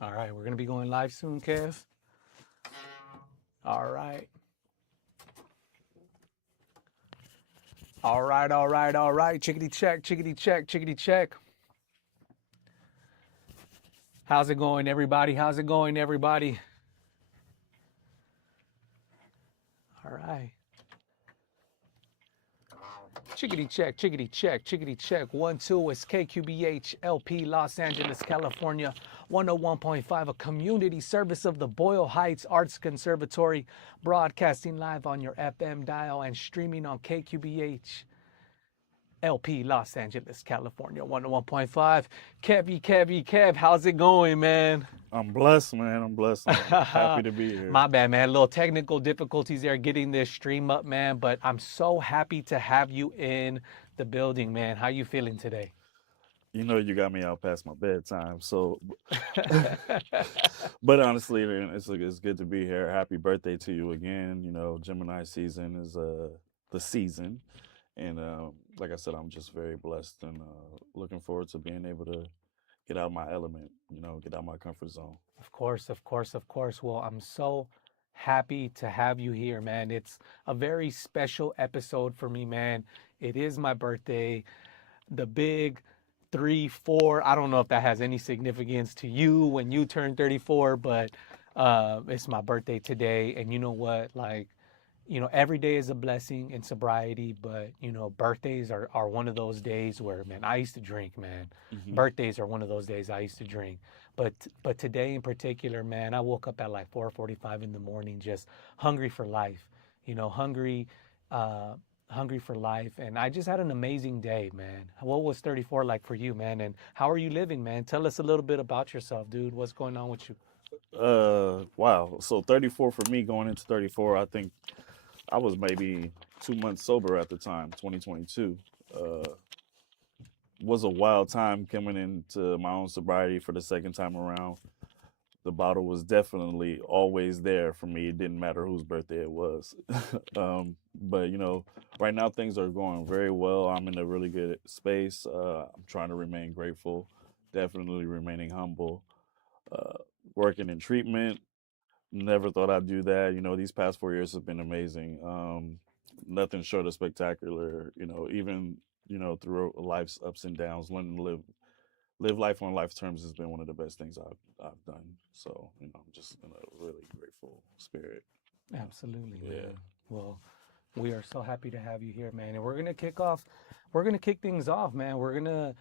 All right, we're gonna be going live soon, Kev. All right. All right, all right, all right. Chickadee check, chickadee check, chickadee check. How's it going, everybody? How's it going, everybody? All right. Chickadee check, chickadee check, chickadee check. 1-2. It's KQBH LP, Los Angeles, California. 101.5, a community service of the Boyle Heights Arts Conservatory, broadcasting live on your FM dial and streaming on KQBH LP, Los Angeles, California. 101.5. Kev, how's it going, man? I'm blessed, man. I'm blessed. I'm happy to be here. My bad, man. A little technical difficulties there getting this stream up, man. But I'm so happy to have you in the building, man. How you feeling today? You know, you got me out past my bedtime. So, but honestly, man, it's good to be here. Happy birthday to you again. You know, Gemini season is the season, and like I said, I'm just very blessed and looking forward to being able to get out my element. You know, get out my comfort zone. Of course, of course, of course. Well, I'm so happy to have you here, man. It's a very special episode for me, man. It is my birthday. The big 3-4. I don't know if that has any significance to you when you turn 34, but it's my birthday today. And you know what? Like, every day is a blessing in sobriety, but birthdays are one of those days where, man, I used to drink, man. Hmm. Birthdays are one of those days I used to drink. But today in particular, man, I woke up at like 4:45 in the morning, just hungry for life, hungry, uh, hungry for life. And I just had an amazing day, man. What was 34 like for you, man? And how are you living, man? Tell us a little bit about yourself, dude. What's going on with you? Wow. So 34 for me going into 34. I think I was maybe 2 months sober at the time, 2022. Uh, was a wild time coming into my own sobriety for the second time around. The bottle was definitely always there for me. It didn't matter whose birthday it was. But you know, right now things are going very well. I'm in a really good space. I'm trying to remain grateful, definitely remaining humble. Uh, Working in treatment. Never thought I'd do that. You know, these past 4 years have been amazing. Nothing short of spectacular. You know, even through life's ups and downs, learning to live life on life's terms has been one of the best things I've done. So I'm just in a really grateful spirit. You know, Absolutely, yeah. man. Well, we are so happy to have you here, man. And we're gonna kick things off, man. We're gonna,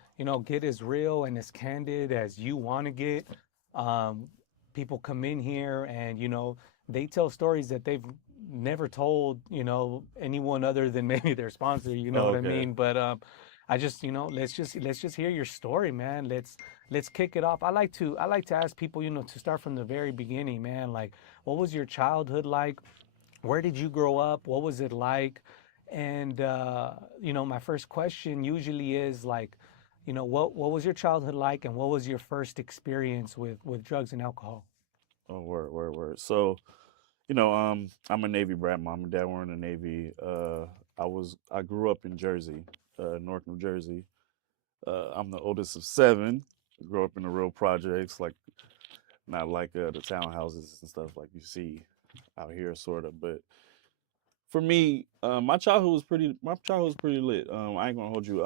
get as real and as candid as you want to get. Um, People come in here and, they tell stories that they've never told, anyone other than maybe their sponsor, you know Oh, what I okay. mean? But I just, let's just hear your story, man. Let's kick it off. I like to ask people, to start from the very beginning, man. Like, what was your childhood like? Where did you grow up? What was it like? And my first question usually is like, what was your childhood like, and what was your first experience with drugs and alcohol? Oh, word. So, I'm a Navy brat. Mom and dad were in the Navy. I grew up in Jersey, North New Jersey. I'm the oldest of seven. Grew up in the real projects, like not like the townhouses and stuff like you see out here, sort of. But for me, my childhood was pretty lit. I ain't gonna hold you.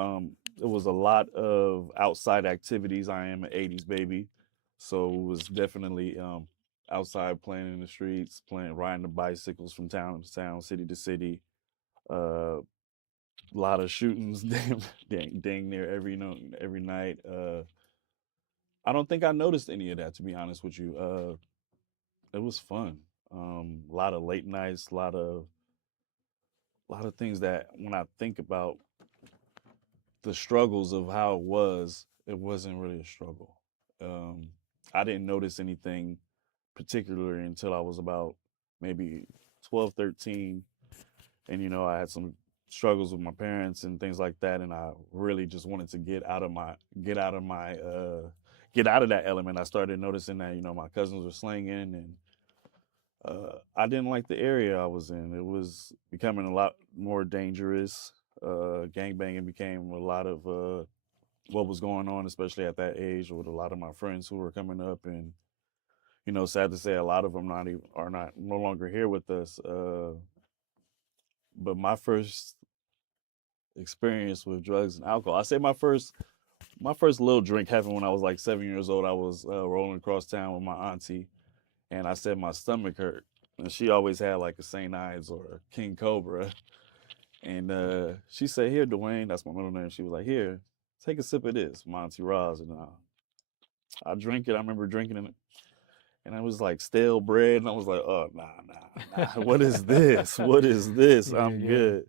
It was a lot of outside activities. I am an '80s baby, so it was definitely outside playing in the streets, playing riding the bicycles from town to town, city to city. A lot of shootings, dang near every night. I don't think I noticed any of that, to be honest with you. It was fun. A lot of late nights, a lot of things that when I think about the struggles of how it was, it wasn't really a struggle. Um, I didn't notice anything particularly until I was about maybe 12, 13. And, I had some struggles with my parents and things like that. And I really just wanted to get out of my, get out of that element. I started noticing that, my cousins were slanging and I didn't like the area I was in. It was becoming a lot more dangerous. Gangbanging became a lot of what was going on, especially at that age with a lot of my friends who were coming up. And You know, sad to say, a lot of them are not no longer here with us. But my first experience with drugs and alcohol, I say my first little drink happened when I was like 7 years old. I was rolling across town with my auntie, and I said my stomach hurt, and she always had like a Saint Ives or a King Cobra, and she said, "Here, Dwayne, that's my middle name." She was like, "Here, take a sip of this, Monty Roz," and I drink it. I remember drinking it, and it was like stale bread, and I was like, "Oh, nah. What is this? What is this? Yeah, I'm yeah. good."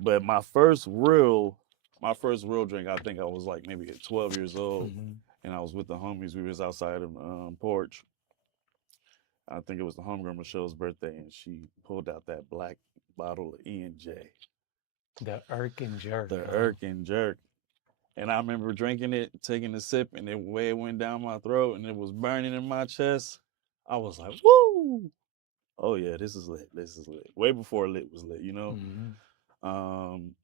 But my first real drink, I think I was like maybe at 12 years old, Hmm. and I was with the homies. We was outside of porch. I think it was the homegirl Michelle's birthday, and she pulled out that black bottle of E&J, The irk and jerk, the huh? Irk and Jerk. And I remember drinking it, taking a sip, and the way it went down my throat, and it was burning in my chest. I was like, "Woo! Oh yeah, this is lit. This is lit." Way before lit was lit, you know. Hmm. Um,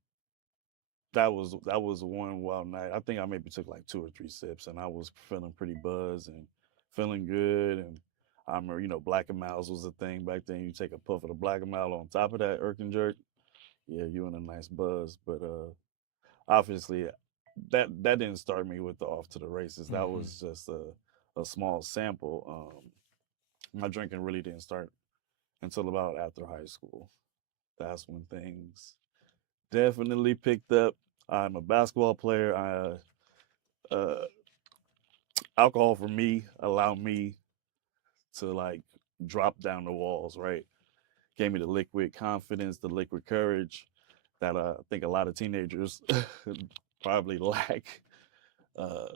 that was one wild night. I think I maybe took like 2 or 3 sips, and I was feeling pretty buzzed and feeling good. And I remember, you know, Black and Miles was a thing back then. You take a puff of the Black and Mile on top of that Irk and Jerk, yeah, you in a nice buzz. But obviously, that didn't start me with the off to the races. That Hmm. was just a small sample. My drinking really didn't start until about after high school. That's when things definitely picked up. I'm a basketball player. Uh, Alcohol for me allowed me to like drop down the walls, right? Gave me the liquid confidence, the liquid courage that I think a lot of teenagers probably lack. Uh,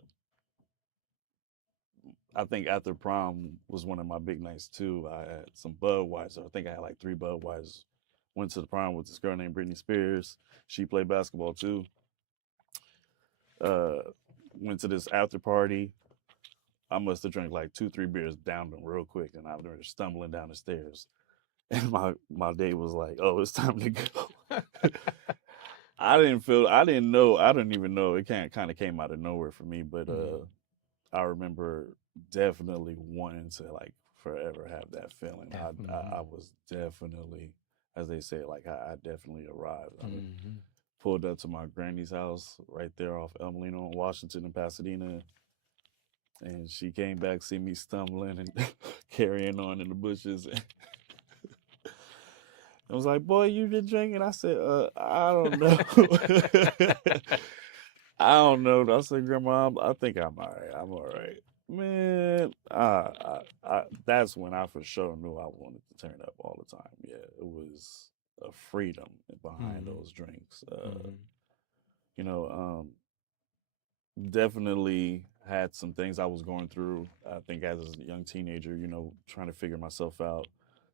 I think after prom was one of my big nights too. I had some Budweiser. I think I had like 3 Budweisers. Went to the prom with this girl named Britney Spears. She played basketball too. Uh, Went to this after party. I must have drank like 2, 3 beers down them real quick, and I was stumbling down the stairs. And my day was like, "Oh, it's time to go." I didn't know, I didn't even know. It kind of came out of nowhere for me, but Hmm. I remember definitely wanting to like forever have that feeling. I Hmm. was definitely, as they say, like I definitely arrived. I Hmm. pulled up to my granny's house right there off El Molino in Washington and Pasadena, and she came back, see me stumbling and carrying on in the bushes. I was like, "Boy, you been drinking?" I said, I don't know." I don't know. I said, "Grandma, I think I'm all right. I'm all right." Man, that's when I for sure knew I wanted to turn up all the time. Yeah, it was a freedom behind Hmm. those drinks. Hmm. You know, definitely had some things I was going through. I think as a young teenager, you know, trying to figure myself out.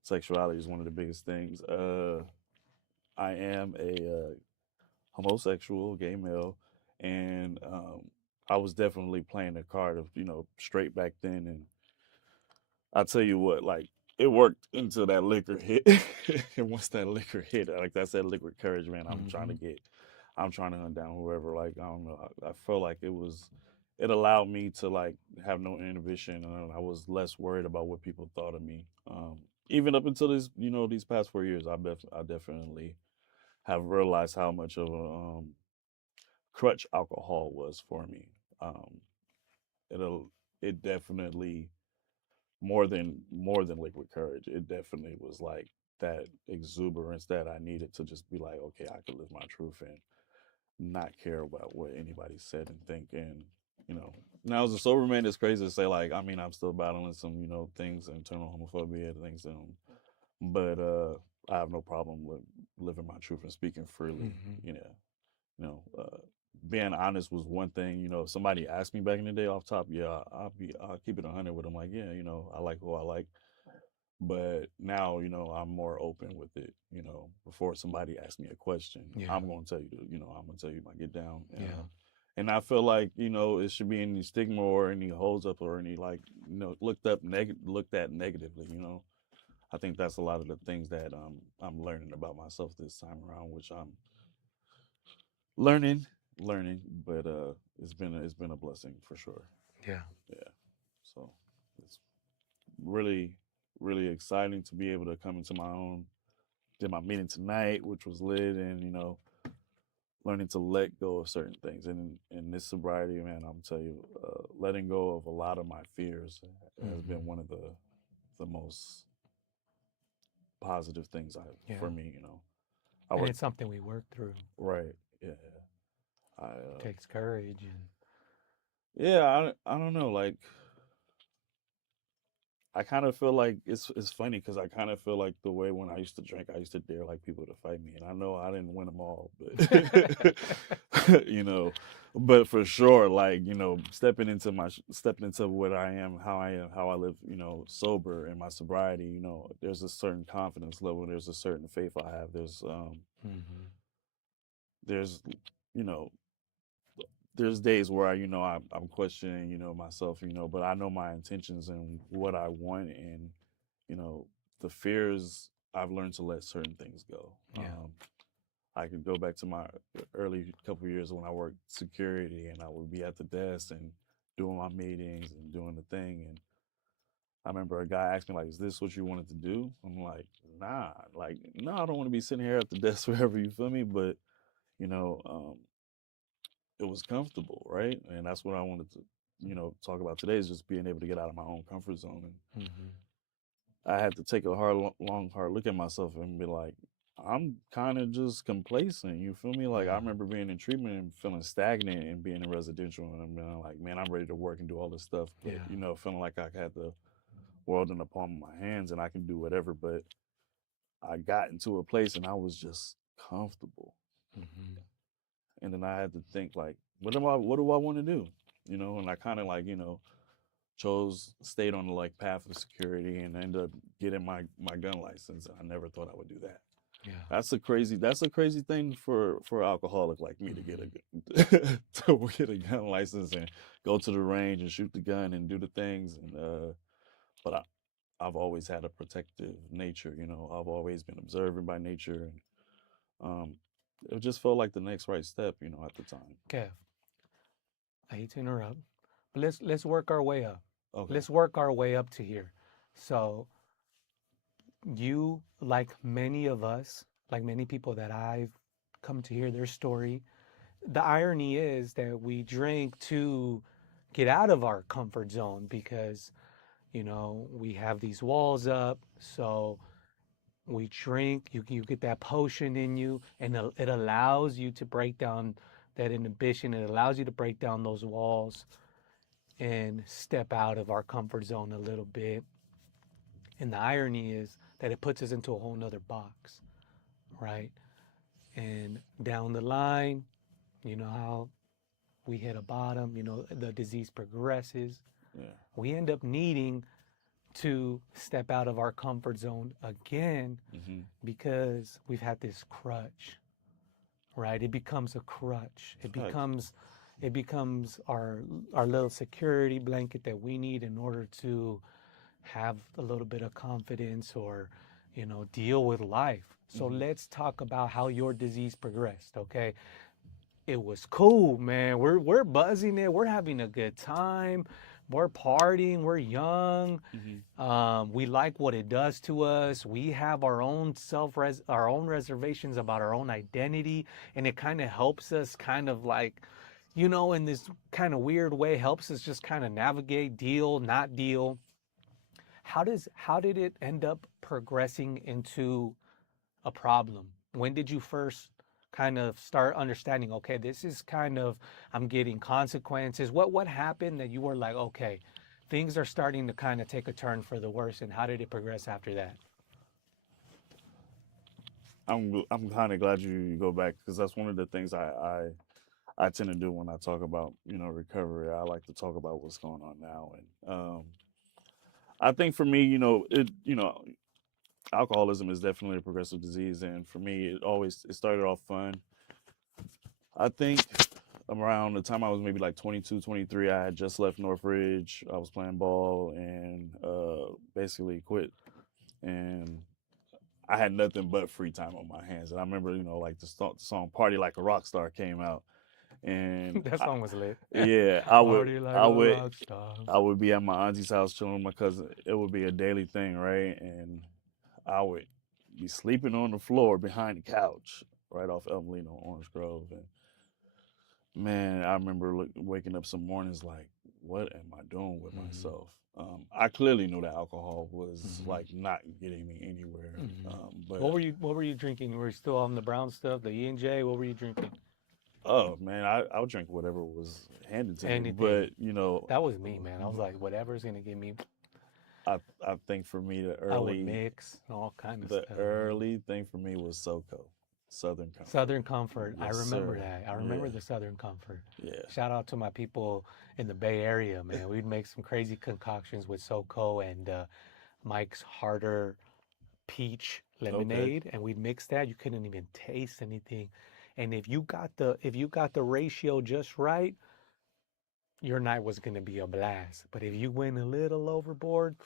Sexuality is one of the biggest things. I am a homosexual, gay male, and I was definitely playing the card of straight back then. And I tell you what, like it worked until that liquor hit. And once that liquor hit, like that's that liquid courage, man. Hmm. I'm trying to hunt down whoever. Like I don't know, I felt like it allowed me to like have no inhibition, and I was less worried about what people thought of me. Even up until these past 4 years, I definitely have realized how much of a crutch alcohol was for me. Um, it'll it definitely more than liquid courage. It definitely was like that exuberance that I needed to just be like, okay, I could live my truth and not care about what anybody said and think. And you know, now as a sober man, it's crazy to say like, I mean, I'm still battling some things, internal homophobia and things, but I have no problem with living my truth and speaking freely. Hmm. You know, you know, being honest was one thing. You know, if somebody asked me back in the day off top, yeah, I'll keep it 100 with them. Like, yeah, I like who I like. But now, I'm more open with it. Before somebody asks me a question, Yeah. I'm gonna tell you, I'm gonna tell you my get down. Yeah. And I feel like it should be any stigma or any holds up or any like looked at negatively. I think that's a lot of the things that I'm learning about myself this time around, which I'm learning, learning, but it's been a blessing for sure. Yeah. Yeah. So it's really, really exciting to be able to come into my own. Did my meeting tonight, which was lit, and learning to let go of certain things. And in this sobriety, man, I'm telling you, letting go of a lot of my fears has Hmm. been one of the most positive things Yeah. for me. I And work it's something we work through. right. Yeah, I Takes courage and yeah. I don't know. Like I kind of feel like it's funny because I kind of feel like the way when I used to drink, I used to dare like people to fight me, and I know I didn't win them all, but but for sure, like stepping into what I am, how I live, sober in my sobriety. There's a certain confidence level, there's a certain faith I have. hmm There's you know there's days where I'm questioning myself, but I know my intentions and what I want, and you know the fears. I've learned to let certain things go. yeah. I could go back to my early couple years when I worked security, and I would be at the desk and doing my meetings and doing the thing. And I remember a guy asked me like, "Is this what you wanted to do?" I'm like, "Nah, like no, I don't want to be sitting here at the desk forever." You feel me? But you know, um, it was comfortable, right? And that's what I wanted to, talk about today is just being able to get out of my own comfort zone. And Hmm. I had to take a long, hard look at myself and be like, I'm kind of just complacent. You feel me? Like I Yeah. remember being in treatment and feeling stagnant and being in residential and I'm being like, man, I'm ready to work and do all this stuff. But Yeah. feeling like I had the world in the palm of my hands and I can do whatever. But I got into a place and I was just comfortable. Hmm. And then I had to think like, what do I want to do? And I kind of like, stayed on the like path of security and ended up getting my gun license. I never thought I would do that. Yeah. That's a crazy thing for an alcoholic like me to get Hmm. to get a gun license and go to the range and shoot the gun and do the things. And but I've always had a protective nature. I've always been observant by nature, and um, it just felt like the next right step. At the time. Kev, I hate to interrupt, but let's work our way up. Okay. Let's work our way up to here. So you, like many of us, like many people that I've come to hear their story, the irony is that we drink to get out of our comfort zone because, we have these walls up. So we drink, you get that potion in you, and it allows you to break down that inhibition. It allows you to break down those walls and step out of our comfort zone a little bit. And the irony is that it puts us into a whole nother box, right? And down the line, you know how we hit a bottom, the disease progresses. Yeah. We end up needing to step out of our comfort zone again Hmm. because we've had this crutch, right? It becomes a crutch. Facts. It becomes our little security blanket that we need in order to have a little bit of confidence or deal with life. So Hmm. let's talk about how your disease progressed, okay? It was cool, man. We're buzzing it. We're having a good time. We're partying. We're young. Hmm. We like what it does to us. We have our own reservations about our own identity, and it kind of helps us, kind of like, in this kind of weird way, helps us just kind of navigate, deal, not deal. How did it end up progressing into a problem? When did you first kind of start understanding, okay, this is kind of, I'm getting consequences? What happened that you were like, okay, things are starting to kind of take a turn for the worse, and how did it progress after that? I'm kind of glad you go back because that's one of the things I tend to do when I talk about recovery. I like to talk about what's going on now, and I think for me, alcoholism is definitely a progressive disease, and for me, it started off fun. I think around the time I was maybe like 22, 23, I had just left Northridge. I was playing ball and basically quit, and I had nothing but free time on my hands. And I remember, like the song "Party Like a Rock Star" came out. And That song was lit. yeah, Party like I a would rock star. I would be at my auntie's house chilling with my cousin. It would be a daily thing, right? And I would be sleeping on the floor behind the couch, right off El Molino, Orange Grove. And man, I remember waking up some mornings like, what am I doing with Hmm. myself? I clearly knew that alcohol was Hmm. like not getting me anywhere. Hmm. But What were you drinking? Were you still on the brown stuff, the E&J? What were you drinking? oh man, I would drink whatever was handed to me. Anything. But you know, That was me, man. I was like, whatever's gonna give me. I think for me I would mix all kind of the stuff, man. early thing for me was SoCo, Southern Comfort. Southern Comfort. I Yes, remember sir. that. I remember Yeah, the Southern Comfort. yeah. Shout out to my people in the Bay Area, man. We'd make some crazy concoctions with SoCo and Mike's Harder peach Okay. lemonade, and we'd mix that. You couldn't even taste anything. And if you got the ratio just right, your night was gonna be a blast. But if you went a little overboard,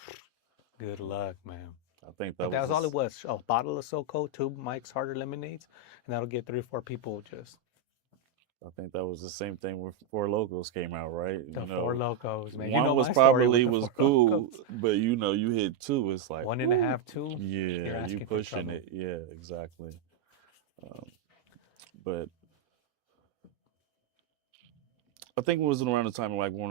good Yeah. luck, man. I think But that that was was all it this. was. A bottle of SoCo, two Mike's Harder lemonades, and that'll get 3 or 4 people just I think that was the same thing when Four Locos came out, right? the You Four know, Locos, man. You one know was my story with probably the was Four cool, Locos. but you know, you hit two, it's like, One and a woo, half, two, you're yeah, you asking for pushing trouble. it, yeah, exactly. Um, but I think it was around the time like when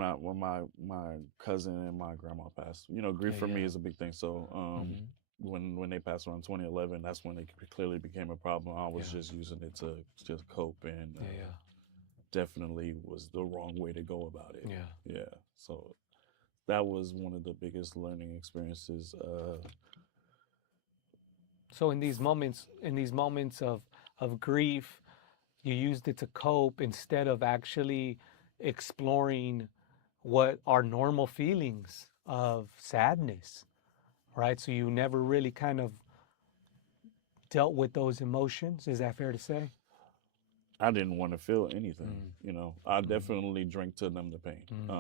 my cousin and my grandma passed. You know, grief Yeah, for me yeah. is a big thing. So Hmm. when they passed around 2011, that's when it clearly became a problem. I was Yeah, just using it to just cope, and yeah, yeah, definitely was the wrong way to go about it. yeah. Yeah, so that was one of the biggest learning experiences. So in these moments of grief, you used it to cope instead of actually exploring what are normal feelings of sadness, right? So you never really kind of dealt with those emotions. Is that fair to say? I didn't want to feel anything. Mm, You know, I mm, definitely drank to numb the pain. mm.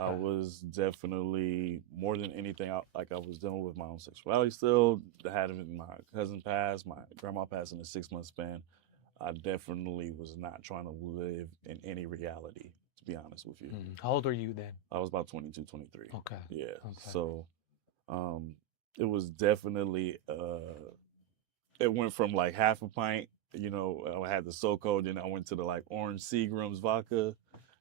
I Okay. was definitely more than anything, like I was dealing with my own sexuality still. Having my cousin pass, my grandma passed in a 6 month span. I definitely was not trying to live in any reality, to be honest with you. Mm. How old are you then? I was about 22, 23. Okay. Yeah. Okay. So um, it was definitely it went from like half a pint. You know, I had the SoCo, then I went to the like orange Seagram's vodka,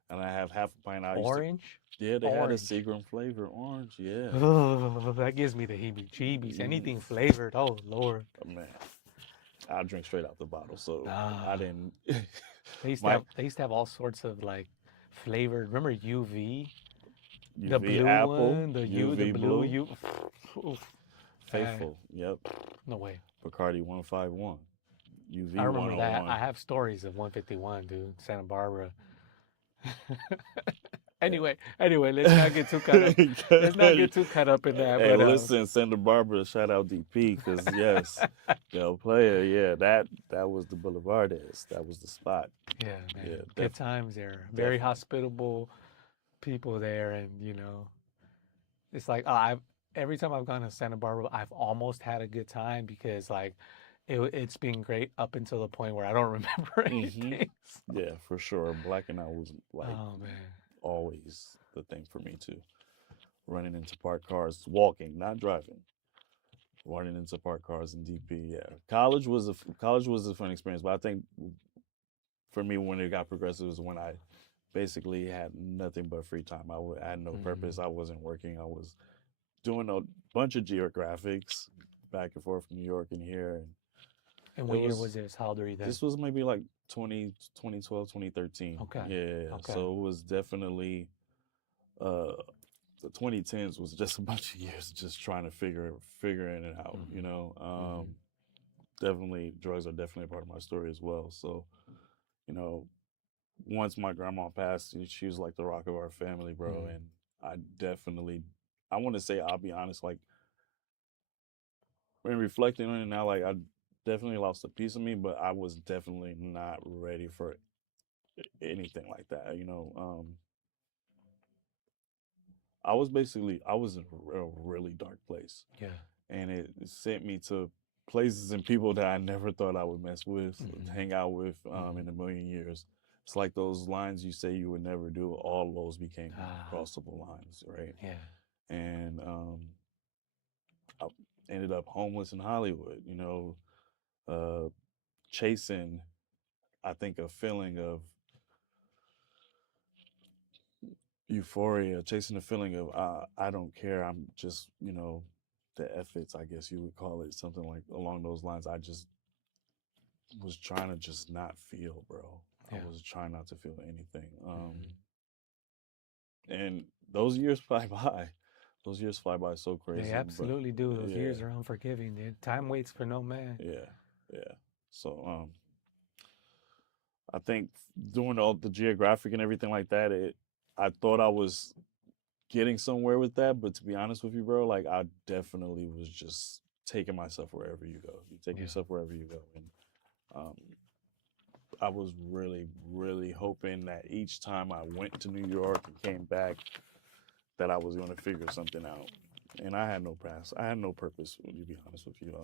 and I have half a pint. I used to, Orange? yeah, they had a Orange. Seagram flavor orange. Yeah, Oh, that gives me the heebie-jeebies. Mm, Anything flavored. Oh, Lord. man, I drink straight out the bottle, so I Ah. didn't. They used to My have they used to have all sorts of like flavored. Remember UV, the UV blue apple, one, the UV blue blue, U. Oof. Eh, faithful. Yep, no way. Bacardi 151, I UV remember that. I 101. have stories of 151, dude. Santa Barbara. Yeah. Anyway, let's not get too caught up. Let's not get too caught up in that. Hey, But listen, Santa Barbara, shout out DP, because yes, yo, player, yeah, that was the Boulevardes, that was the spot. yeah, man, Yeah, good times there. Very definitely. hospitable people there, and it's like I've every time I've gone to Santa Barbara, I've almost had a good time because like it's been great up until the point where I don't remember Hmm. anything. Yeah, for sure. Blacking out was like Oh man, always the thing for me too. Running into parked cars, walking, not driving. Running into parked cars in DP. Yeah, college was a fun experience, but I think for me when it got progressive was when I basically had nothing but free time. I had no hmm. purpose. I wasn't working. I was doing a bunch of geographics back and forth from New York and here. And And it what year was was this? How old are you then? this was maybe like 2012, 2013. Okay, Yeah. okay. So it was definitely uh the 2010s was just a bunch of years just trying to figuring it out, you Hmm. know. Hmm. Definitely drugs are definitely a part of my story as well. So, you know, once my grandma passed, she was like the rock of our family, bro. Hmm. And I definitely, I want to say, I'll be honest, like when reflecting on it now, like I definitely lost a piece of me, but I was definitely not ready for anything like that. You know, I was in a really dark place, Yeah. and it sent me to places and people that I never thought I would mess with, Hmm. hang out with Hmm. in a million years. it's like those lines you say you would never do. All those became Ah, crossable lines, right? yeah. And I ended up homeless in Hollywood. Uh, chasing, I think, a feeling of euphoria, chasing the feeling of I don't care. I'm just the efforts, I guess you would call it, something like along those lines. I just was trying to just not feel, bro. I Yeah. was trying not to feel anything. Mhm. And those years fly by. Those years fly by so They crazy, but absolutely do. Those yeah, years are unforgiving, dude. Time waits for no man. yeah, yeah. So I think doing all the geographic and everything like that, I thought I was getting somewhere with that, but to be honest with you, bro, like I definitely was just taking myself wherever you go. You take Yeah. yourself wherever you go, and um, I was really, really hoping that each time I went to New York and came back, that I was going to figure something out. And I had no past. I had no purpose. To be honest with you,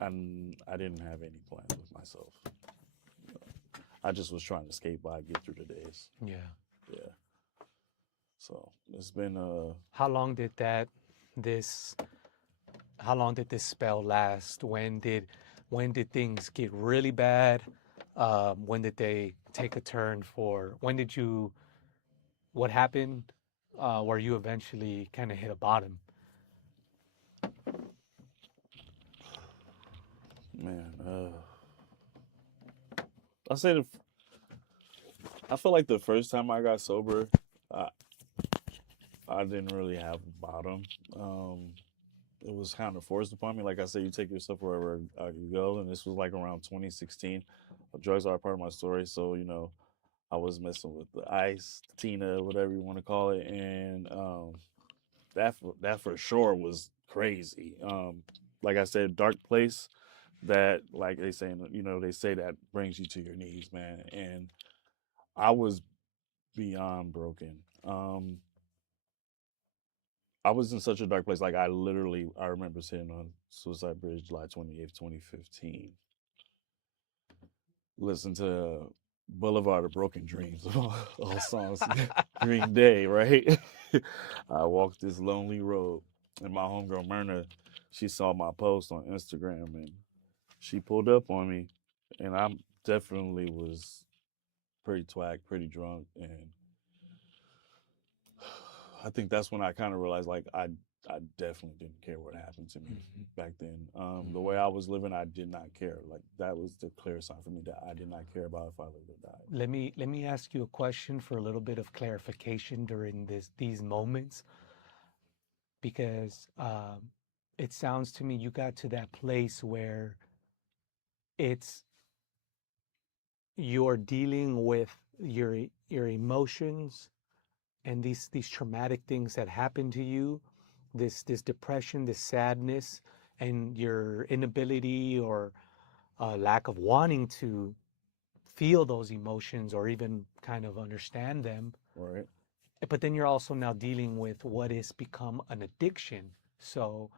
I didn't have any plans with myself. I just was trying to skate by, get through the days. Yeah. Yeah. So it's been How long did this how long did this spell last? When did things get really bad? When did they take a turn for when did you what happened where you eventually kind of hit a bottom? man. I say I feel like the first time I got sober, I, I didn't really have a bottom. Um, it was kind of forced upon me. Like I said, you take yourself wherever you go, and this was like around 2016. Drugs are a part of my story, so I was messing with the ice, Tina, whatever you want to call it, and that for sure was crazy. Like I said, dark place that, like they say that brings you to your knees, man. And I was beyond broken. I was in such a dark place. Like I remember sitting on Suicide Bridge July 28th, 2015. Listen to Boulevard of Broken Dreams, all songs, Green Day, right? I walked this lonely road, and my homegirl Myrna, she saw my post on Instagram, and she pulled up on me, and I definitely was pretty twacked, pretty drunk, and I think that's when I kind of realized, like, I definitely didn't care what happened to me Mhm. back then. The way Mhm. I was living, I did not care. Like that was the clear sign for me that I did not care about if I lived or died. Let me ask you a question for a little bit of clarification during these moments because it sounds to me you got to that place where it's you're dealing with your emotions and these traumatic things that happen to you, this depression, this sadness, and your inability or lack of wanting to feel those emotions or even kind of understand them. Right? But then you're also now dealing with what has become an addiction. So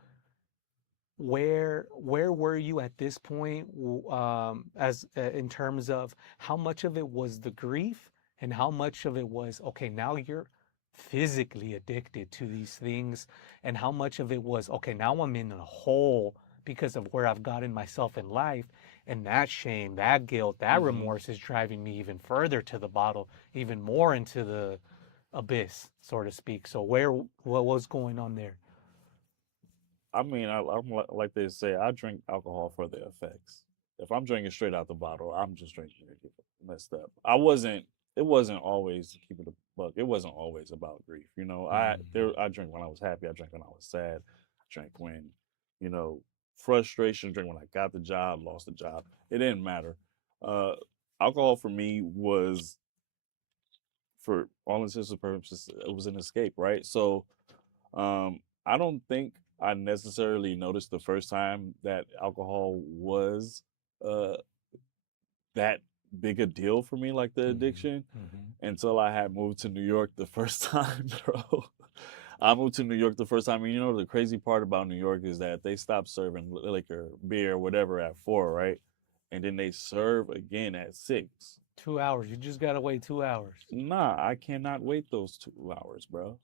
where were you at this point as in terms of how much of it was the grief and how much of it was okay, now you're physically addicted to these things, and how much of it was okay, now I'm in a hole because of where I've gotten myself in life, and that shame, that guilt, that Hmm. remorse is driving me even further to the bottle, even more into the abyss, so to speak. So what was going on there? I mean, like they say, I drink alcohol for the effects. If I'm drinking straight out the bottle, I'm just drinking to get messed up. I wasn't. It wasn't always, to keep it a buck. It wasn't always about grief. Mhm. I drank when I was happy. I drank when I was sad. I drank when, you know, frustration. Drank when I got the job, lost the job. It didn't matter. Uh, Alcohol for me was, for all intents and purposes, it was an escape, right? So I don't think I necessarily noticed the first time that alcohol was uh, that big a deal for me, like the Mhm. addiction, Mhm. until I had moved to New York the first time, bro. I moved to New York the first time, and the crazy part about New York is that they stopped serving liquor, beer, whatever at 4, right? and then they serve again at 6. 2 hours. You just gotta wait 2 hours. Nah, I cannot wait those 2 hours, bro.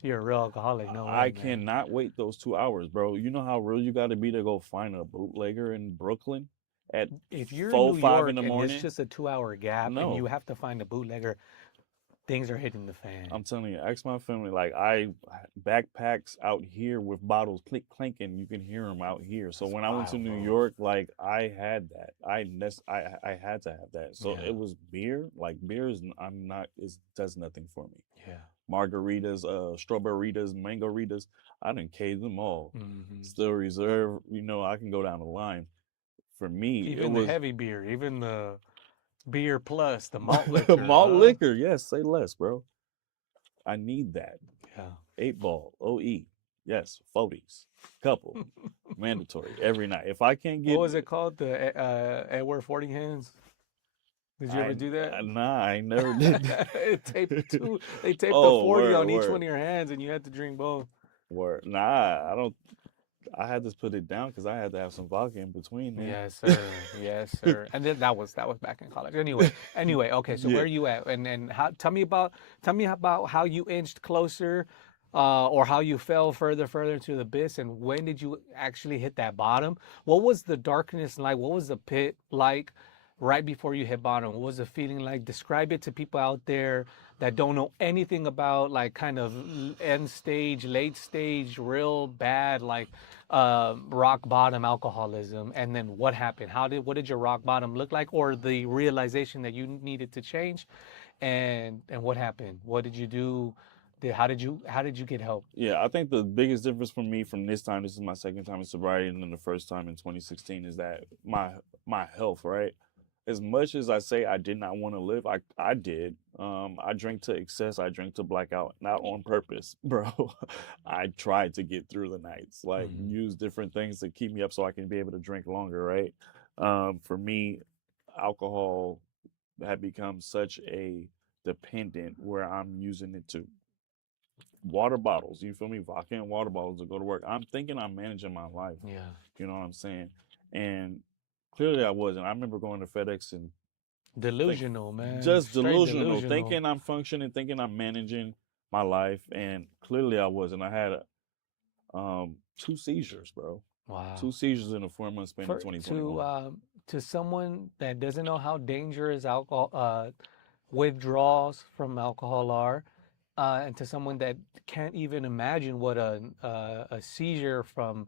You're a real alcoholic. No I way, man. cannot wait those 2 hours, bro. You know how real you got to be to go find a bootlegger in Brooklyn at If you're in four, New 5 in York the and it's morning? just a 2 hour gap and you No, have to find a bootlegger, things are hitting the fan. I'm telling you, ask my family. Like backpacks out here with bottles click clinking. You can hear them out here. So That's when I went to wild, New bro. York, like I had that. I had to have that. So Yeah, it was beer. Like beer is I'm not it does nothing for me. yeah. Margaritas, strawberries, mango-ritas. I didn't cave them all. Hmm. Still reserve. You know, I can go down the line. For me, it Even the was heavy beer, even the beer plus, the malt liquor, malt huh? liquor. Yes, say less, bro. I need that. Yeah. 8 ball, OE. Yes, 40s. Couple. Mandatory every night. If I can't What get was it called? The Edward 40 hands? Did you ever do that? nah, I never did It taped that. two. They taped the Oh, 40 word, on each word, one of your hands, and you had to drink both. word. Nah, I don't. I had to put it down because I had to have some vodka in between there. Yes, sir. Yes, sir. And then that was back in college. Anyway. Okay. So Yeah, where are you at? And how? Tell me about how you inched closer, or how you fell further into the abyss, and when did you actually hit that bottom? What was the darkness like? What was the pit like? Right before you hit bottom, what was the feeling like? Describe it to people out there that don't know anything about like kind of end stage, late stage, real bad like rock bottom alcoholism, and then what happened? What did your rock bottom look like, or the realization that you needed to change, and what happened? What did you do? How did you get help? yeah. I think the biggest difference for me from this time, this is my second time in sobriety, and then the first time in 2016, is that my health, right? As much as I say I did not want to live, I did. I drank to excess. I drank to blackout, not on purpose, bro. I tried to get through the nights, like Hmm. use different things to keep me up so I can be able to drink longer, right? For me, alcohol had become such a dependent where I'm using it to water bottles. You feel me? Vodka and water bottles to go to work. I'm thinking I'm managing my life. Yeah. You know what I'm saying? And clearly I wasn't. I remember going to FedEx and think Delusional, man. just Straight delusional, delusional. thinking I'm functioning, thinking I'm managing my life, and clearly I wasn't. I had 2 seizures, bro. Wow. 2 seizures in a 4 month span in For 2021. to someone that doesn't know how dangerous alcohol withdrawals from alcohol are, and to someone that can't even imagine what a seizure from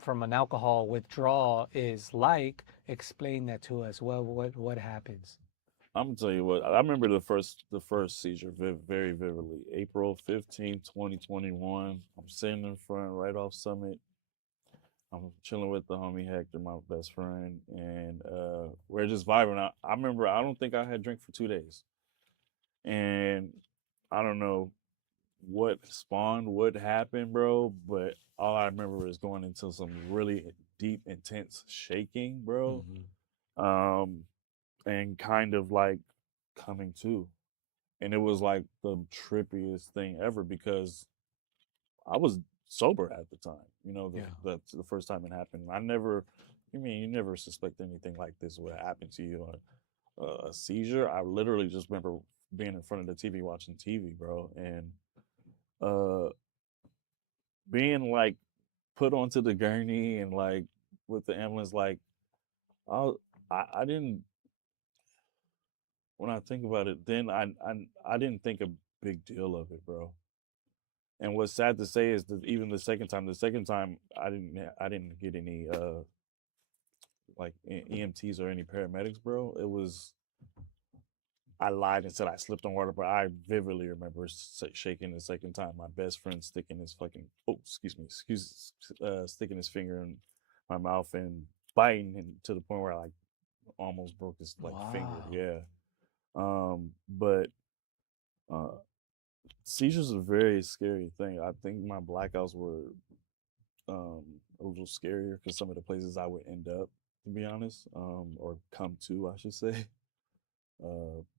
from an alcohol withdrawal is like, explain that to us. What happens? I'm gonna tell you what. I remember the first seizure very vividly. April 15th, 2021. I'm sitting in front, right off Summit. I'm chilling with the homie Hector, my best friend, and we're just vibing. I remember I don't think I had drink for 2 days, and I don't know what spawned, what happened, bro. But all I remember is going into some really deep, intense shaking, bro, Hmm. um, and kind of like coming to, and it was like the trippiest thing ever because I was sober at the time. You know, Yeah. the first time it happened. I never, I mean, you never suspect anything like this would happen to you. A seizure. I literally just remember being in front of the TV watching TV, bro, and uh, being like put onto the gurney and like with the ambulance. Like I, I didn't. When I think about it, then I didn't think a big deal of it, bro. And what's sad to say is that even the second time I didn't get any like EMTs or any paramedics, bro. It was I lied and said I slipped on water, but I vividly remember shaking the second time. My best friend sticking his fucking sticking his finger in my mouth and biting him to the point where I like almost broke his like finger. Wow. Yeah. But uh, seizures are a very scary thing. I think my blackouts were um, a little scarier because some of the places I would end up, to be honest, or come to, I should say.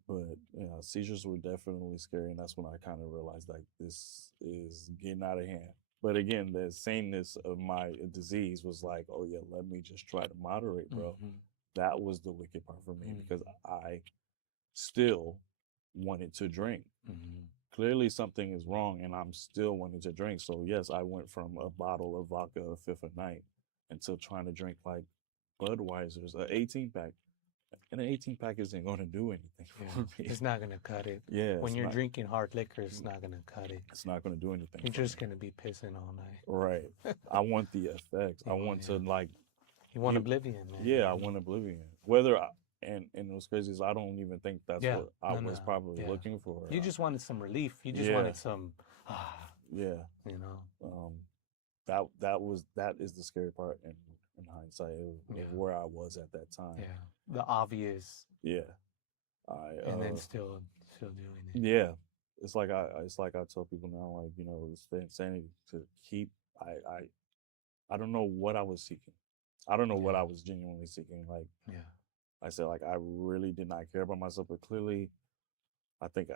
But yeah, seizures were definitely scary, and that's when I kind of realized like this is getting out of hand. But again, the sameness of my disease was like, oh yeah, let me just try to moderate, bro. Hmm. That was the wicked part for me because Hmm. I still wanted to drink. Hmm. Clearly something is wrong and I'm still wanting to drink. So yes, I went from a bottle of vodka a fifth a night until trying to drink like Budweiser's, an 18 pack. And an 18 pack isn't going to do anything Yeah, for me. it's not gonna cut it. Yeah, When you're drinking hard liquor, it's not gonna cut it. it's not going to do anything You're for just me. gonna be pissing all night. Right. I want the effects. I Oh, want yeah. to like You want you. oblivion, man. Yeah, I want oblivion. Whether I, and what's crazy is I don't even think that's Yeah. what I No, was no. probably Yeah. looking for. You just wanted some relief. You just Yeah. wanted some, Yeah. you know. That is the scary part in hindsight of Yeah. where I was at that time. Yeah. The obvious, Yeah. and then still doing it. Yeah. It's like I tell people now, like, it's the insanity to keep I don't know what I was seeking. I don't know what Yeah. I was genuinely seeking. Like Yeah. I said, like I really did not care about myself, but clearly I think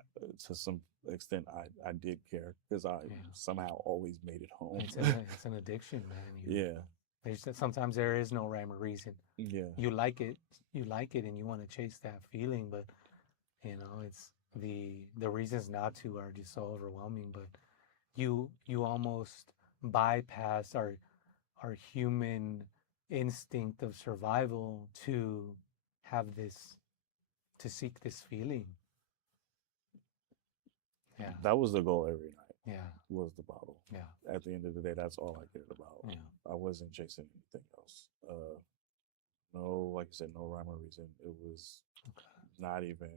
to some extent I did care because I Yeah. somehow always made it home. It's an addiction, man. Sometimes there is no rhyme or reason. Yeah. You like it, and you want to chase that feeling, but it's the reasons not to are just so overwhelming. But you almost bypass our human instinct of survival to seek this feeling. Yeah. That was the goal every night. Yeah. Was the bottle. Yeah. At the end of the day, that's all I cared about. Yeah. I wasn't chasing anything else. No, like I said, no rhyme or reason. It was not even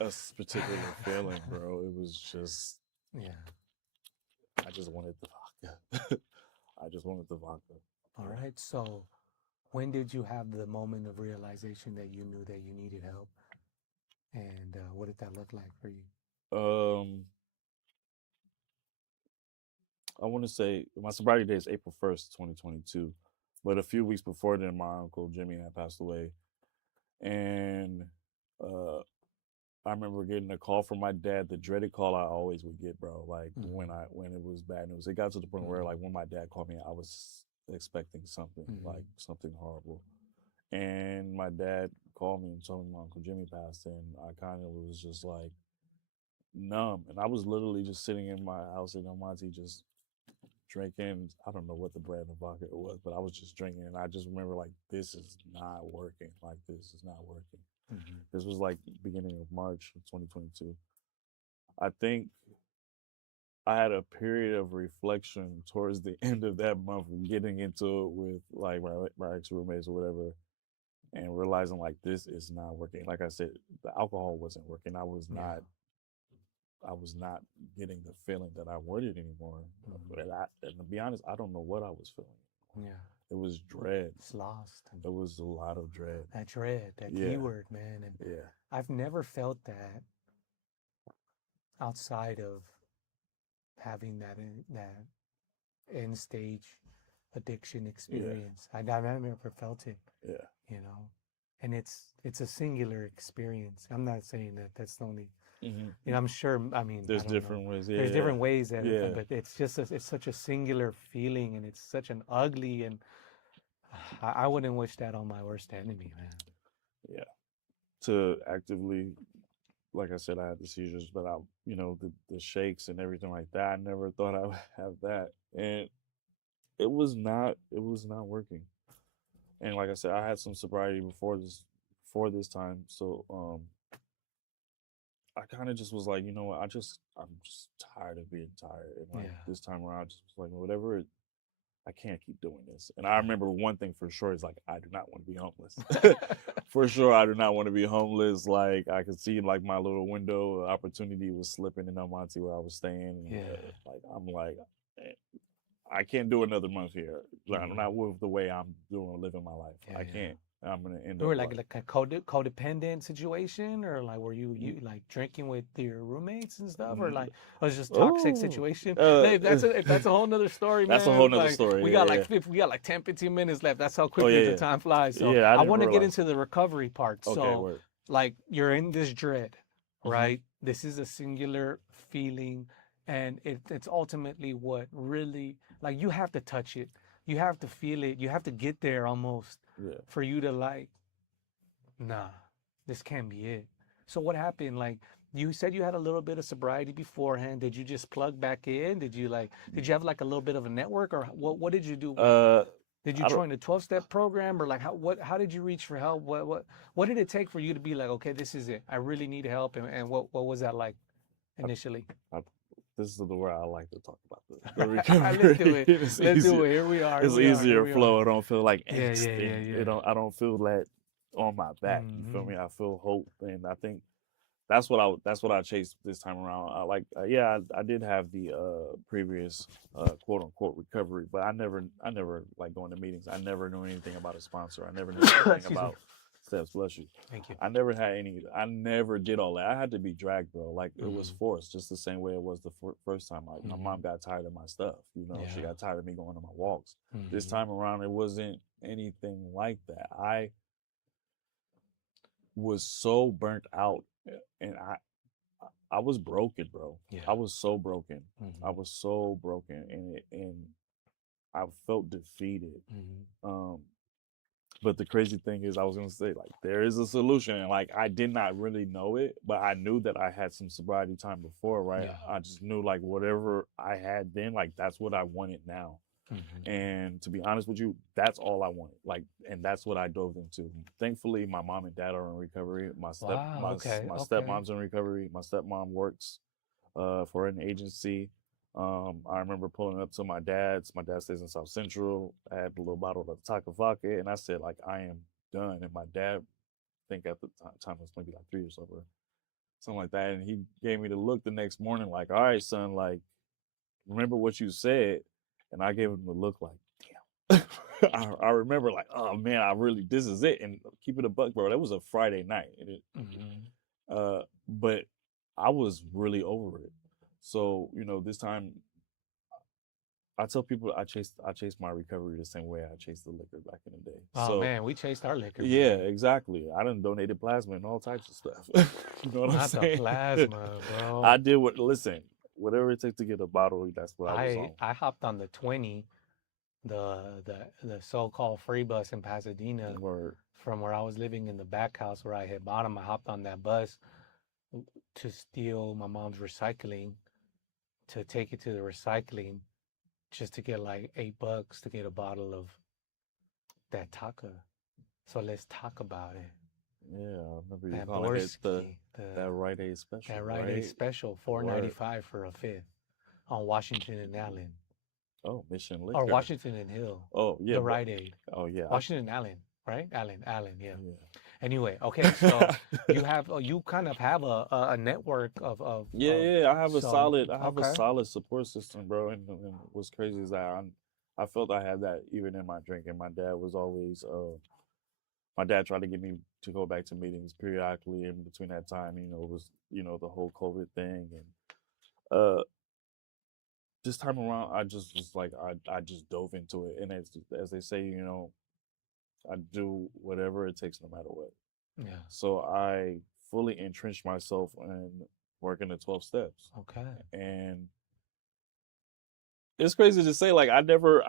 a particular feeling, bro. It was just, I just wanted the vodka. I just wanted the vodka. All right. So, when did you have the moment of realization that you knew that you needed help, and what did that look like for you? I want to say my sobriety day is April 1st, 2022. But a few weeks before then, my uncle Jimmy had passed away. And I remember getting a call from my dad, the dreaded call I always would get, bro. Like when it was bad news. It got to the point where like when my dad called me, I was expecting something, like something horrible. And my dad called me and told me my Uncle Jimmy passed, and I kind of was just like numb. And I was literally just sitting in my house in El Monte just drinking. I don't know what the brand of vodka it was, but I was just drinking. And I just remember like, this is not working. Like, this is not working. This was like beginning of March of 2022. I think I had a period of reflection towards the end of that month, getting into it with like my ex roommates or whatever, and realizing like this is not working. Like I said, the alcohol wasn't working. I was not getting the feeling that I wanted anymore. And to be honest, I don't know what I was feeling. Yeah. It was dread. It's lost. It was a lot of dread. That dread, that keyword, man. And I've never felt that outside of having that end stage addiction experience. I've never felt it. Yeah. And it's a singular experience. I'm not saying that that's the only. I'm sure. I mean, there's different ways. There's different ways that, but it's just it's such a singular feeling, and it's such an ugly, and I wouldn't wish that on my worst enemy, man. Yeah. To actively, like I said, I had the seizures, but the shakes and everything like that. I never thought I would have that, and it was not working. And like I said, I had some sobriety before this time, so I kind of just was like, you know what, I'm just tired of being tired, and like this time around, I just was like, whatever. I can't keep doing this. And I remember one thing for sure is like, I do not want to be homeless. For sure, I do not want to be homeless. Like I could see like my little window of opportunity was slipping in El Monte where I was staying. And, like I'm like, I can't do another month here. Like, I'm not with the way I'm living my life. I can't. I'm gonna end up. You were like a codependent situation, or like were you like drinking with your roommates and stuff, or like it was just toxic situation? If that's a whole nother story, man. That's a whole nother story. We got we got like 10, 15 minutes left. That's how quickly the time flies. So I want to get into the recovery part. So like you're in this dread, right? This is a singular feeling. and it's ultimately what really, like, you have to touch it, you have to feel it, you have to get there almost Yeah. for you to like, nah, this can't be it. So what happened? Like, you said you had a little bit of sobriety beforehand. Did you just plug back in? Did you have like a little bit of a network, or what did you do? Uh, Did you I don't. join a 12-step program, or like how did you reach for help? What did it take for you to be like, okay, this is it. I really need help, and what was that like I, initially? I, this is the where I like to talk about the Let's do recovery. it. It's Let's do easier. it. Here we are. Here It's we are. Here easier we are. flow. I don't feel like Yeah, angst, yeah, yeah, and yeah. I don't feel that on my back. You feel Hmm. me? I feel hope, and I think that's what I chased this time around. I like, yeah, I did have the previous quote unquote recovery, but I never like going to meetings. I never knew anything about a sponsor. I never knew anything Excuse me. about steps. Bless you. Thank you. I never had any. I never did all that. I had to be dragged, bro. Like it was Hmm. forced, just the same way it was the first time. Like my Hmm. mom got tired of my stuff. You know, she Yeah. got tired of me going on my walks. This Hmm. time around, it wasn't anything like that. I was so burnt out, and I was broken, bro. Yeah. I was so broken. I Hmm. was so broken, and I felt defeated. Hmm. Um, but the crazy thing is, I was gonna say like there is a solution, and like I did not really know it, but I knew that I had some sobriety time before, right? Yeah. I just knew like whatever I had then, like that's what I wanted now. Hmm. And to be honest with you, that's all I wanted. Like, and that's what I dove into. Thankfully, my mom and dad are in recovery. Wow. Okay. My Okay. stepmom's in recovery. My stepmom works for an agency. I remember pulling up to my dad's. My dad stays in South Central. I had a little bottle of Taka vodka, and I said like, I am done. And my dad, I think at the time was maybe like 3 years sober, something like that. And he gave me the look the next morning, like, all right, son, like, remember what you said. And I gave him the look like, damn. I remember like, oh man, this is it. And keep it a buck, bro. That was a Friday night. Hmm. But I was really over it. So, this time I tell people I chased my recovery the same way I chased the liquor back in the day. Oh So man, we chased our liquor, yeah, man. exactly. I done donated plasma and all types of stuff. You know what I'm Not the saying? plasma, bro. I did listen, whatever it takes to get a bottle, that's what I was I on. I hopped on the 20, the so-called free bus in Pasadena Word. from where I was living in the back house where I hit bottom. I hopped on that bus to steal my mom's recycling, to take it to the recycling, just to get like $8 to get a bottle of that taka. So let's talk about it. Yeah, I remember you That calling it Borsky, that Rite Aid special, that Rite Aid right? special, Word. $4.95 for a fifth on Washington and Allen, Oh, Mission or Liquor. Washington and Hill, Oh yeah, the but Rite Aid. oh yeah, Washington Allen, right? Allen, yeah. Anyway, okay, so yeah. you kind of have a network Yeah, of yeah, so I have a okay. solid support system, bro. And what's crazy is that I felt I had that even in my drinking. My dad was always, my dad tried to get me to go back to meetings periodically in between that time. It was, the whole COVID thing. And this time around, I just was like, I just dove into it. And as they say, I do whatever it takes no matter what. Yeah. So I fully entrenched myself in working the 12 steps. Okay. And it's crazy to say, like I never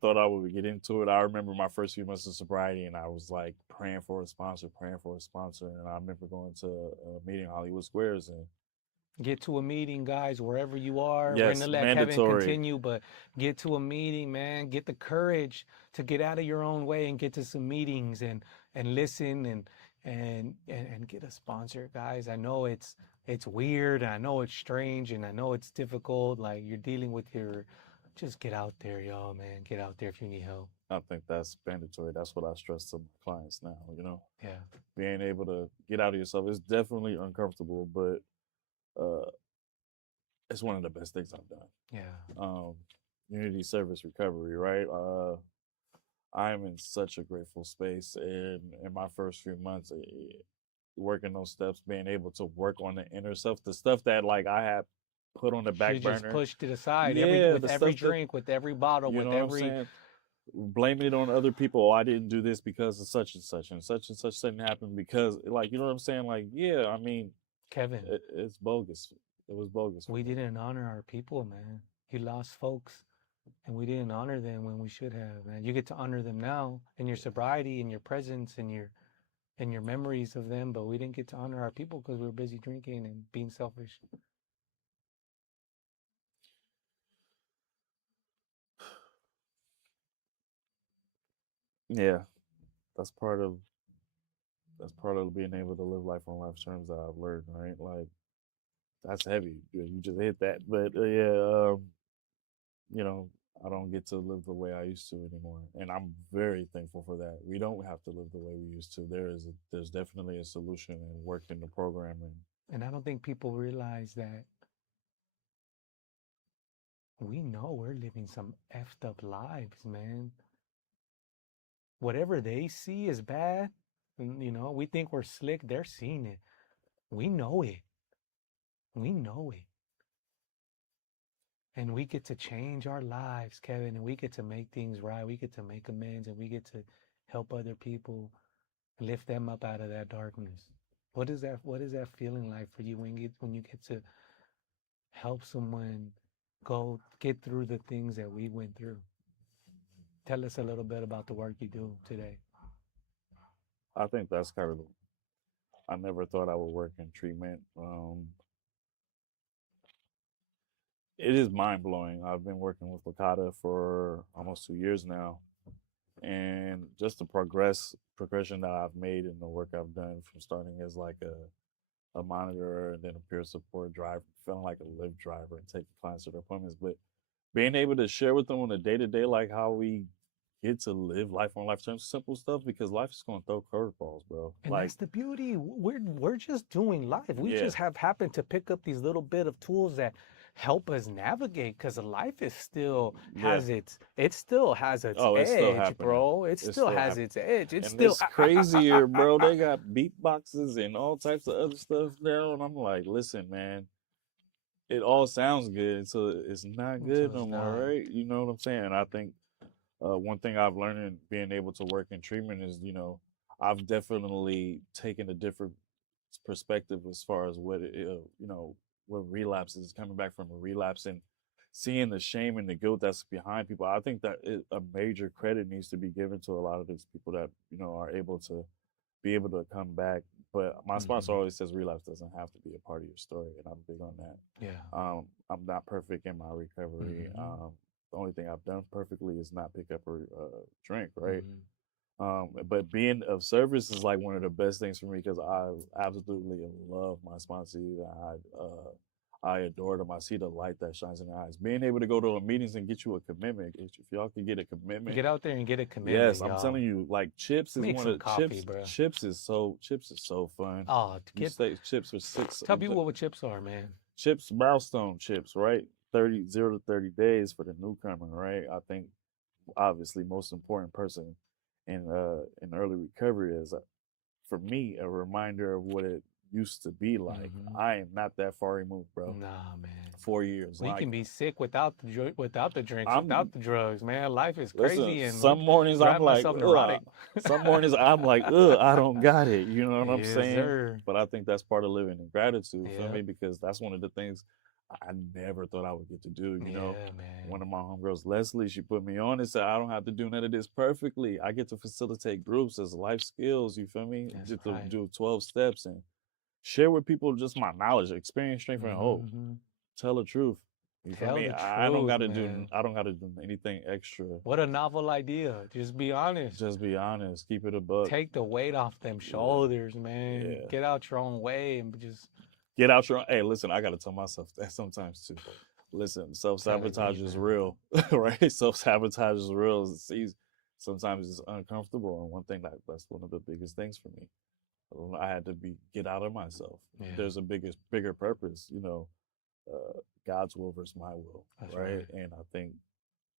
thought I would get into it. I remember my first few months of sobriety, and I was like praying for a sponsor, and I remember going to a meeting in Hollywood Squares, and Get to a meeting, guys, wherever you are. We're yes, gonna let Kevin mandatory. continue, but get to a meeting, man. Get the courage to get out of your own way and get to some meetings and listen and get a sponsor, guys. I know it's weird, I know it's strange, and I know it's difficult. Like you're dealing with your, just get out there, y'all, man. Get out there if you need help. I think that's mandatory. That's what I stress to my clients now. Yeah, Being able to get out of yourself is definitely uncomfortable, but uh, it's one of the best things I've done. yeah. Um, Unity service recovery, right? I'm in such a grateful space, and in my first few months, working those steps, being able to work on the inner self, the stuff that like I had put on the She back just burner. pushed it aside every Yeah, with the every stuff that drink, with every bottle, you with know what I'm every saying. Blaming it on other people. Oh, I didn't do this because of such and such didn't happen because, like, you know what I'm saying. Like, yeah, I mean, Kevin. it's bogus. It was bogus for We me. didn't honor our people, man. You lost folks, and we didn't honor them when we should have, man. You get to honor them now in your sobriety, in your presence, in your memories of them, but we didn't get to honor our people because we were busy drinking and being selfish. Yeah, that's part of being able to live life on life's terms that I've learned, right? Like that's heavy. You just hit that, but yeah, you know, I don't get to live the way I used to anymore, and I'm very thankful for that. We don't have to live the way we used to. There's definitely a solution and work in the program, and And I don't think people realize that we know we're living some effed up lives, man. Whatever they see is bad, we think we're slick, they're seeing it. We know it. We know it. And we get to change our lives, Kevin, and we get to make things right. We get to make amends and we get to help other people, lift them up out of that darkness. What is that feeling like for you when you get to help someone go get through the things that we went through? Tell us a little bit about the work you do today. I think that's kind of. I never thought I would work in treatment. It is mind blowing. I've been working with Lakata for almost 2 years now, and just the progression that I've made in the work I've done from starting as like a monitor and then a peer support driver, feeling like a Lyft driver and taking clients to their appointments, but being able to share with them on a day to day, like how we get to live life on life terms, simple stuff, because life is going to throw curveballs, bro. And Like, that's the beauty. We're just doing life. We yeah, just have happened to pick up these little bit of tools that help us navigate because life is still yeah. it still has its Oh, it's still edge, happening. bro. It It's still still has happening. its edge. It's And still it's crazier, bro. They got beatboxes and all types of other stuff now. And I'm like, listen, man, it all sounds good, so it's not until good it's no more, not. right? You know what I'm saying? And I think one thing I've learned in being able to work in treatment is, I've definitely taken a different perspective as far as what relapse is, coming back from a relapse and seeing the shame and the guilt that's behind people. I think that a major credit needs to be given to a lot of these people that are able to be able to come back. But my sponsor Hmm. always says relapse doesn't have to be a part of your story, and I'm big on that. Yeah. I'm not perfect in my recovery. Hmm. The only thing I've done perfectly is not pick up a drink, right? Hmm. But being of service is like one of the best things for me because I absolutely love my sponsor. I adore them. I see the light that shines in their eyes. Being able to go to the meetings and get you a commitment. If y'all can get a commitment, Get out there and get a commitment, yes, I'm y'all. telling you, like chips is Make one some of coffee, bro. chips is so fun. Oh, You stay chips for six tell people what chips are, man. chips milestone chips, right? 0 to 30 days for the newcomer, right? I think obviously most important person in early recovery is for me a reminder of what it used to be like. Hmm. I am not that far removed, bro. Nah, man. 4 years, We like can be sick without without the drinks, without I'm the drugs, man. Life is listen. crazy, and we Some mornings I'm drive like, myself ugh. neurotic. Some mornings I'm like, ugh, I don't got it. You know what I'm Yes, saying? sir. But I think that's part of living in gratitude. Feel Yep. me? Because that's one of the things I never thought I would get to do. Yeah, man. One of my homegirls, Leslie, she put me on and said, I don't have to do none of this perfectly. I get to facilitate groups as life skills. You feel me? That's Get to right. do 12 steps and share with people just my knowledge, experience, strength, and hope. Hmm. Tell the truth. You feel Tell me? the truth, man. I don't gotta do anything extra. What a novel idea. Just be honest. Just be honest. Keep it a buck. Take the weight off them Yeah. shoulders, man. Yeah. Get out your own way and just Get out your hey, listen, I gotta tell myself that sometimes too. Listen, telling me, self-sabotage is man. real, right? Self-sabotage is real. Sometimes it's uncomfortable. And one thing that's one of the biggest things for me. I had to get out of myself. Yeah, There's a bigger purpose, God's will versus my will, that's right? right. And I think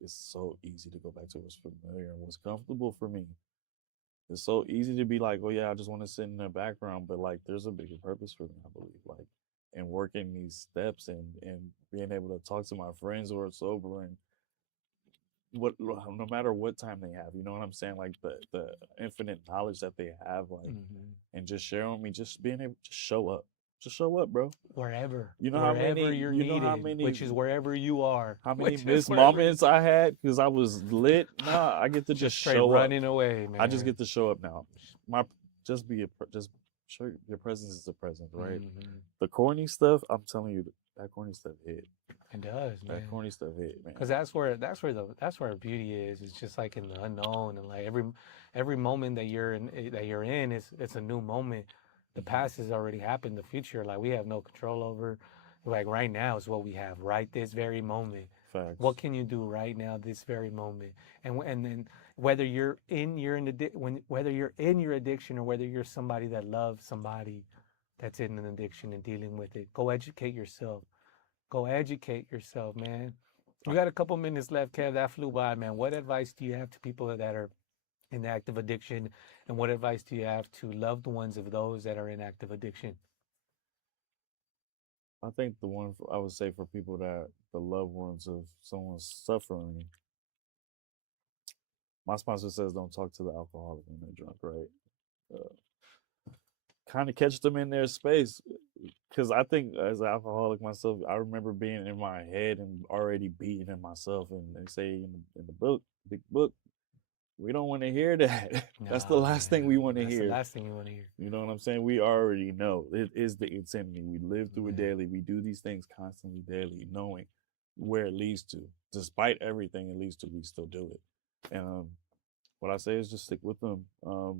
it's so easy to go back to what's familiar and what's comfortable for me. It's so easy to be like, oh yeah, I just want to sit in the background, but like, there's a bigger purpose for me. I believe, like, and working these steps and being able to talk to my friends who are sober and no matter what time they have, you know what I'm saying? Like the infinite knowledge that they have, like, Hmm. and just sharing with me, just being able to show up. Just show up, bro. Wherever, You know how wherever many? you're You know how needed, many? which is wherever you are. How many Which is missed wherever. moments I had because I was lit? Nah, I get to just Straight show up. running away, man. I just get to show up now. Just show your presence is a present, right? Mhm. The corny stuff, I'm telling you, that corny stuff hit. It does, man. That corny stuff hit, man. Because that's where beauty is. It's just like in the unknown, and like every moment that you're in is it's a new moment. The past has already happened. The future, like we have no control over. Like right now is what we have, right this very moment. Facts. What can you do right now, this very moment? And then whether you're in whether you're in your addiction or whether you're somebody that loves somebody that's in an addiction and dealing with it, go educate yourself. Go educate yourself, man. We got a couple minutes left, Kev. That flew by, man. What advice do you have to people that are in active addiction, and what advice do you have to loved ones of those that are in active addiction? I think the one I would say for people that the loved ones of someone suffering, my sponsor says don't talk to the alcoholic when they're drunk, right? Kind of catch them in their space, because I think as an alcoholic myself, I remember being in my head and already beating in myself, and they say in the book, big book, we don't want to hear that. That's the last thing we want to That's hear. the last thing you want to hear. You know what I'm saying? We already know it's in me. We live through it Yeah. daily. We do these things constantly, daily, knowing where it leads to. Despite everything it leads to, we still do it. And what I say is just stick with them. But,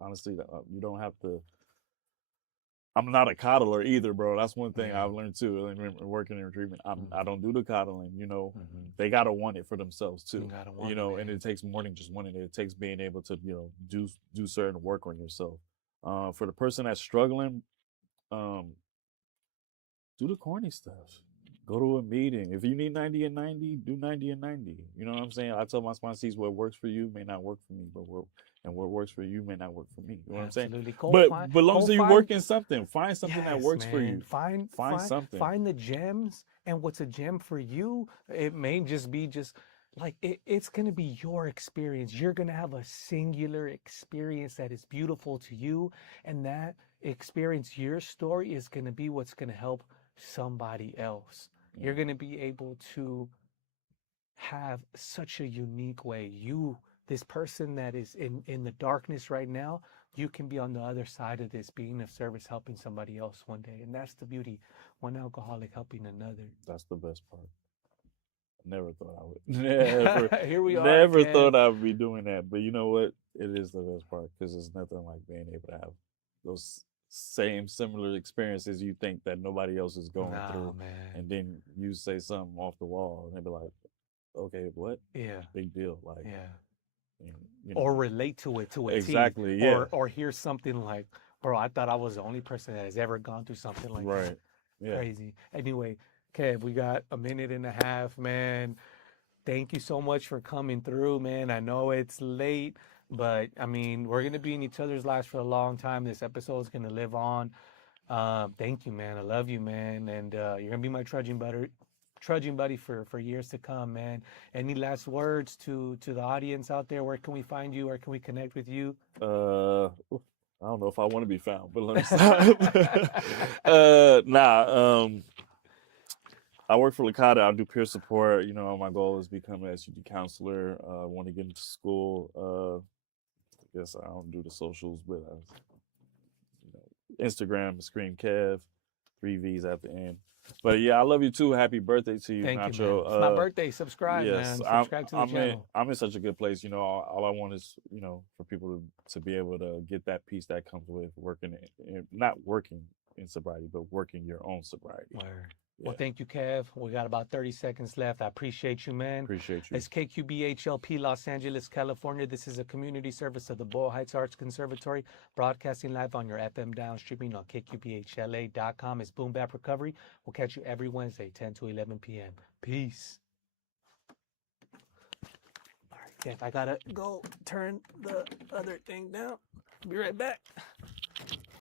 honestly, you don't have to. I'm not a coddler either, bro. That's one thing Yeah. I've learned too. Working in treatment, I don't do the coddling. You know, Mhm. they gotta want it for themselves too. You gotta want You it, know, and man. it takes more than just wanting it. It takes being able to, do certain work on yourself. For the person that's struggling, um, do the corny stuff. Go to a meeting. If you need 90 and 90, do 90 and 90. You know what I'm saying? I tell my sponsees what works for you may not work for me, but what works for you may not work for me. You know what I'm saying? Absolutely. But long as you work in something, find something that Yes, works for man. you. Find something. Find the gems, and what's a gem for you? It may just be like it's gonna be your experience. You're gonna have a singular experience that is beautiful to you, and that experience, your story, is gonna be what's gonna help somebody else. You're gonna be able to have such a unique way. This person that is in the darkness right now, you can be on the other side of this, being of service, helping somebody else one day. And that's the beauty. One alcoholic helping another. That's the best part. Never thought I would. Never. Here we are. Never thought I would be doing that. But you know what? It is the best part, because there's nothing like being able to have those similar experiences you think that nobody else is going through. Man. And then you say something off the wall and they be like, okay, what? Yeah. Big deal. Like, Yeah. and, Or relate to it to a exactly, T. yeah. Or hear something like, bro, I thought I was the only person that has ever gone through something like that. Right. Yeah. Crazy. Anyway, Kev, we got a minute and a half, man. Thank you so much for coming through, man. I know it's late, but I mean, we're gonna be in each other's lives for a long time. This episode is gonna live on. Thank you, man. I love you, man, and you're gonna be my trudging buddy for years to come, man. Any last words to the audience out there? Where can we find you? Where can we connect with you? I don't know if I want to be found, but let me stop. I work for Licata. I do peer support. You know, my goal is to become an SUD counselor. I want to get into school. I guess I don't do the socials, but Instagram, Scream Kev, 3 V's at the end. But yeah, I love you too. Happy birthday to you, Thank Nacho. you, man. It's my birthday. Subscribe, man. Subscribe to the channel. I'm in such a good place. You know, all I want is, for people to be able to get that peace that comes with working, not working in sobriety, but working your own sobriety. Word. Yeah. Well, thank you, Kev. We got about 30 seconds left. I appreciate you, man. Appreciate you. It's KQBHLP, Los Angeles, California. This is a community service of the Boyle Heights Arts Conservatory, broadcasting live on your FM down, streaming on KQBHLA.com. It's Boom Bap Recovery. We'll catch you every Wednesday, 10 to 11 p.m. Peace. All right, Kev, I gotta go turn the other thing down. Be right back.